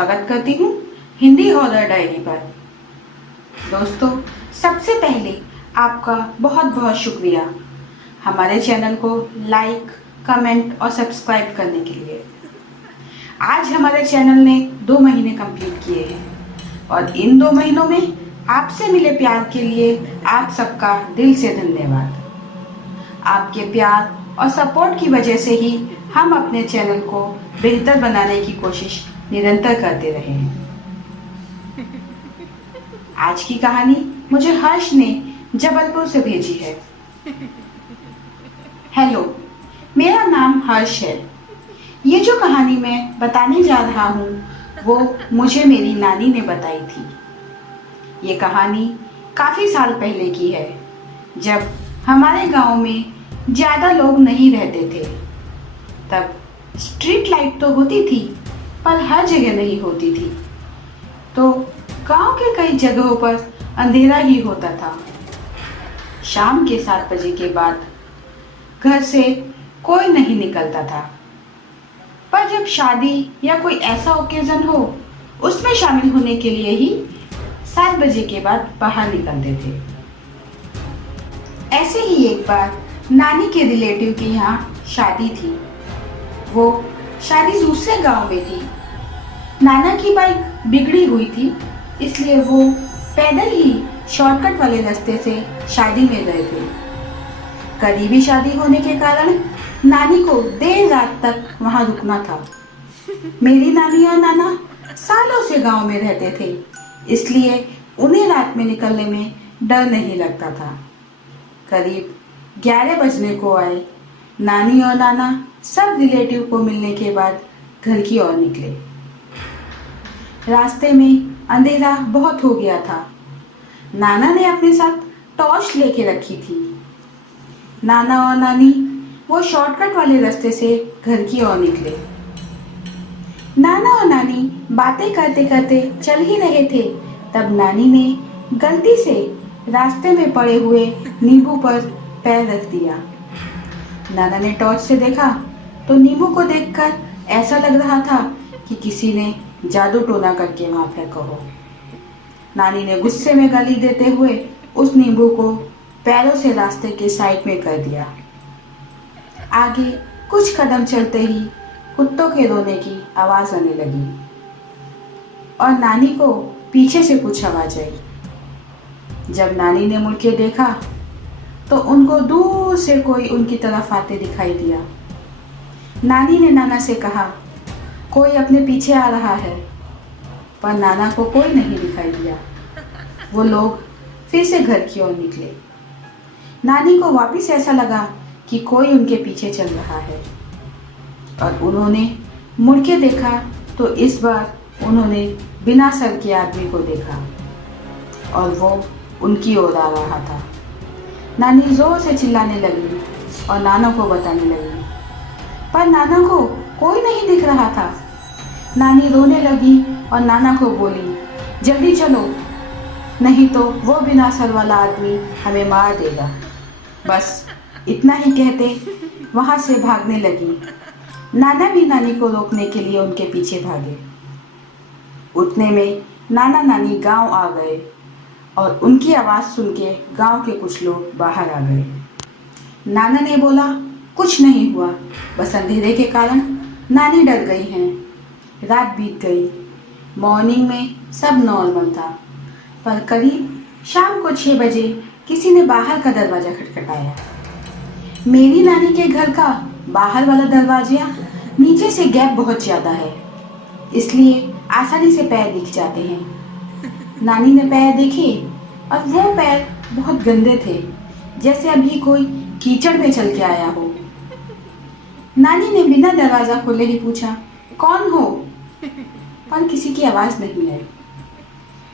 स्वागत करती हूँ हिंदी हॉरर डायरी पर। दोस्तों, सबसे पहले आपका बहुत बहुत शुक्रिया हमारे चैनल को लाइक, कमेंट और सब्सक्राइब करने के लिए। आज हमारे चैनल ने 2 महीने कंप्लीट किए हैं और इन 2 महीनों में आपसे मिले प्यार के लिए आप सबका दिल से धन्यवाद। आपके प्यार और सपोर्ट की वजह से ही हम अपने चैनल को बेहतर बनाने की कोशिश निरंतर करते रहे हैं। आज की कहानी मुझे हर्ष ने जबलपुर से भेजी है। हेलो, मेरा नाम हर्ष है। ये जो कहानी मैं बताने जा रहा हूँ वो मुझे मेरी नानी ने बताई थी। ये कहानी काफ़ी साल पहले की है, जब हमारे गांव में ज़्यादा लोग नहीं रहते थे। तब स्ट्रीट लाइट तो होती थी पर हर जगह नहीं होती थी, तो गांव के कई जगहों पर अंधेरा ही होता था। शाम के 7 बजे के बाद घर से कोई नहीं निकलता था, पर जब शादी या कोई ऐसा ओकेजन हो उसमें शामिल होने के लिए ही 7 बजे के बाद बाहर निकलते थे। ऐसे ही एक बार नानी के रिलेटिव के यहाँ शादी थी। वो शादी दूसरे गांव में थी। नाना की बाइक बिगड़ी हुई थी, इसलिए वो पैदल ही शॉर्टकट वाले रास्ते से शादी में गए थे। करीबी शादी होने के कारण नानी को देर रात तक वहां रुकना था। मेरी नानी और नाना सालों से गांव में रहते थे, इसलिए उन्हें रात में निकलने में डर नहीं लगता था। करीब 11 बजने को आए। नानी और नाना सब रिलेटिव को मिलने के बाद घर की ओर निकले। रास्ते में अंधेरा बहुत हो गया था। नाना ने अपने साथ टॉर्च लेके रखी थी। नाना और नानी वो शॉर्टकट वाले रास्ते से घर की ओर निकले। नाना और नानी बातें करते करते चल ही रहे थे, तब नानी ने गलती से रास्ते में पड़े हुए नींबू पर पैर रख दिया। नाना ने टॉर्च से देखा तो नींबू को देखकर ऐसा लग रहा था कि किसी ने जादू टोना करके वहां फेंका हो। नानी ने गुस्से में गाली देते हुए उस नींबू को पैरों से रास्ते के साइड में कर दिया। आगे कुछ कदम चलते ही कुत्तों के रोने की आवाज आने लगी और नानी को पीछे से कुछ आवाज आई। जब नानी ने मुड़ के देखा तो उनको दूर से कोई उनकी तरफ आते दिखाई दिया। नानी ने नाना से कहा, कोई अपने पीछे आ रहा है, पर नाना को कोई नहीं दिखाई दिया। वो लोग फिर से घर की ओर निकले। नानी को वापस ऐसा लगा कि कोई उनके पीछे चल रहा है और उन्होंने मुड़ के देखा तो इस बार उन्होंने बिना सर के आदमी को देखा और वो उनकी ओर आ रहा था। नानी जोर से चिल्लाने लगी और नाना को बताने लगी, पर नाना को कोई नहीं दिख रहा था। नानी रोने लगी और नाना को बोली, जल्दी चलो, नहीं तो वो बिना सर वाला आदमी हमें मार देगा। बस इतना ही कहते वहां से भागने लगी। नाना भी नानी को रोकने के लिए उनके पीछे भागे। उतने में नाना नानी गांव आ गए और उनकी आवाज़ सुन के गांव के कुछ लोग बाहर आ गए। नाना ने बोला, कुछ नहीं हुआ, बस अंधेरे के कारण नानी डर गई हैं। रात बीत गई। मॉर्निंग में सब नॉर्मल था, पर करीब शाम को 6 बजे किसी ने बाहर का दरवाज़ा खटखटाया। मेरी नानी के घर का बाहर वाला दरवाजा नीचे से गैप बहुत ज़्यादा है, इसलिए आसानी से पैर दिख जाते हैं। नानी ने पैर देखे और वो पैर बहुत गंदे थे, जैसे अभी कोई कीचड़ में चल के आया हो। नानी ने बिना दरवाजा खोले ही पूछा, कौन हो? पर किसी की आवाज नहीं आई।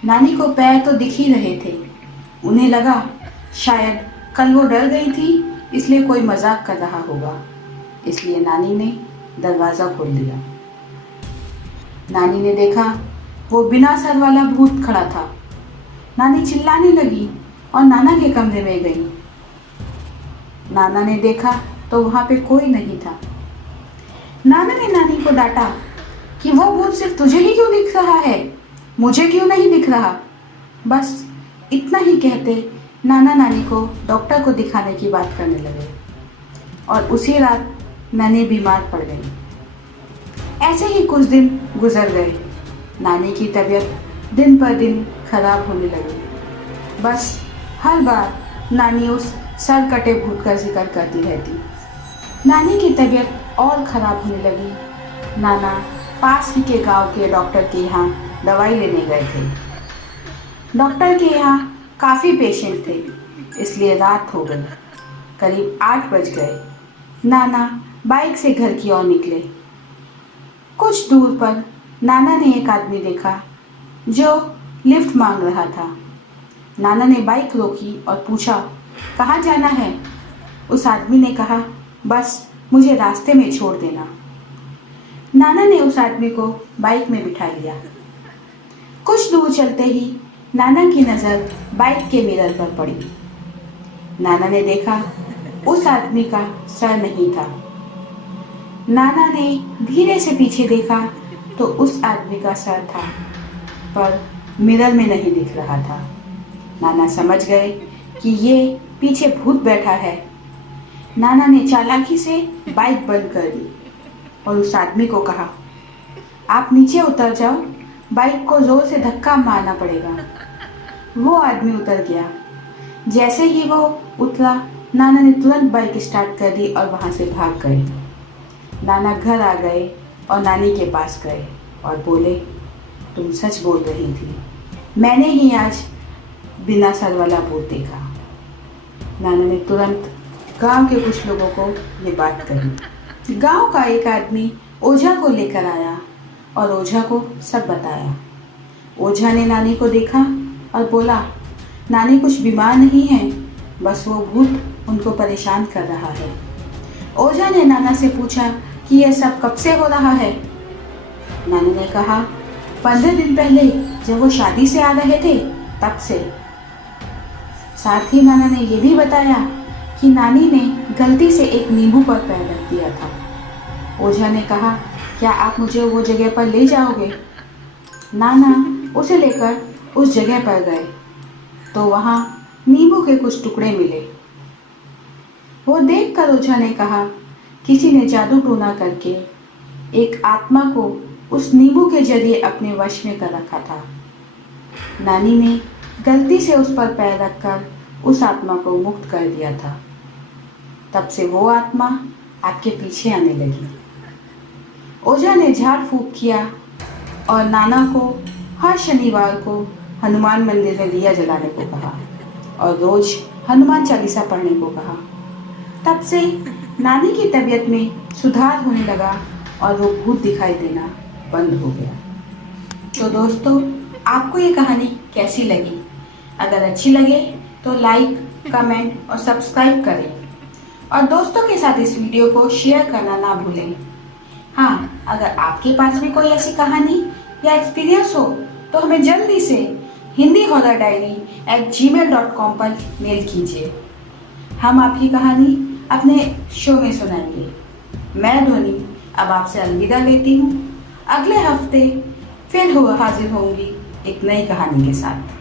नानी को पैर तो दिख ही रहे थे। उन्हें लगा शायद कल वो डर गई थी, इसलिए कोई मजाक कर रहा होगा, इसलिए नानी ने दरवाजा खोल दिया। नानी ने देखा वो बिना सर वाला भूत खड़ा था। नानी चिल्लाने लगी और नाना के कमरे में गई। नाना ने देखा तो वहां पे कोई नहीं था। नाना ने नानी को डांटा कि वो भूत सिर्फ तुझे ही क्यों दिख रहा है, मुझे क्यों नहीं दिख रहा। बस इतना ही कहते नाना नानी को डॉक्टर को दिखाने की बात करने लगे और उसी रात नानी बीमार पड़ गई। ऐसे ही कुछ दिन गुजर गए। नानी की तबीयत दिन पर दिन खराब होने लगी। बस हर बार नानी उस सर कटे भूत का जिक्र करती रहती। नानी की तबीयत और खराब होने लगी। नाना पास ही के गांव के डॉक्टर के यहाँ दवाई लेने गए थे। डॉक्टर के यहाँ काफ़ी पेशेंट थे, इसलिए रात हो गई। करीब 8 बज गए। नाना बाइक से घर की ओर निकले। कुछ दूर पर नाना ने एक आदमी देखा जो लिफ्ट मांग रहा था। नाना ने बाइक रोकी और पूछा, कहाँ जाना है? उस आदमी ने कहा, बस मुझे रास्ते में छोड़ देना। नाना ने उस आदमी को बाइक में बिठा लिया। कुछ दूर चलते ही नाना की नज़र बाइक के मिरर पर पड़ी। नाना ने देखा उस आदमी का सर नहीं था। नाना ने धीरे से पीछे देखा तो उस आदमी का सर था, पर मिरर में नहीं दिख रहा था। नाना समझ गए कि ये पीछे भूत बैठा है। नाना ने चालाकी से बाइक बंद कर दी और उस आदमी को कहा, आप नीचे उतर जाओ, बाइक को जोर से धक्का मारना पड़ेगा। वो आदमी उतर गया। जैसे ही वो उतरा, नाना ने तुरंत बाइक स्टार्ट कर दी और वहाँ से भाग गए। नाना घर आ गए और नानी के पास गए और बोले, तुम सच बोल रही थी, मैंने ही आज बिना सर वाला भूत देखा। नाना ने तुरंत गांव के कुछ लोगों को ये बात कही। गांव का एक आदमी ओझा को लेकर आया और ओझा को सब बताया। ओझा ने नानी को देखा और बोला, नानी कुछ बीमार नहीं है, बस वो भूत उनको परेशान कर रहा है। ओझा ने नाना से पूछा कि यह सब कब से हो रहा है। नानी ने कहा, 15 दिन पहले जब वो शादी से आ रहे थे तब से। साथ ही नाना ने यह भी बताया कि नानी ने गलती से एक नींबू पर पैर रख दिया था। ओझा ने कहा, क्या आप मुझे वो जगह पर ले जाओगे? नाना उसे लेकर उस जगह पर गए तो वहाँ नींबू के कुछ टुकड़े मिले। वो देखकर ओझा ने कहा, किसी ने जादू टोना करके एक आत्मा को उस नींबू के जरिए अपने वश में कर रखा था। नानी ने गलती से उस पर पैर रखकर उस आत्मा को मुक्त कर दिया था। तब से वो आत्मा आपके पीछे आने लगी। ओझा ने झाड़ फूंक किया और नाना को हर शनिवार को हनुमान मंदिर में दिया जलाने को कहा और रोज हनुमान चालीसा पढ़ने को कहा। तब से नानी की तबीयत में सुधार होने लगा और वो भूत दिखाई देना बंद हो गया। तो दोस्तों, आपको ये कहानी कैसी लगी? अगर अच्छी लगे तो लाइक, कमेंट और सब्सक्राइब करें और दोस्तों के साथ इस वीडियो को शेयर करना ना भूलें। हाँ, अगर आपके पास भी कोई ऐसी कहानी या एक्सपीरियंस हो तो हमें जल्दी से hindihoraDiary@gmail.com पर मेल कीजिए। हम आपकी कहानी अपने शो में सुनाएंगे। मैं ध्वनि अब आपसे अलविदा लेती हूँ। अगले हफ्ते फिर हाजिर होंगी एक नई कहानी के साथ।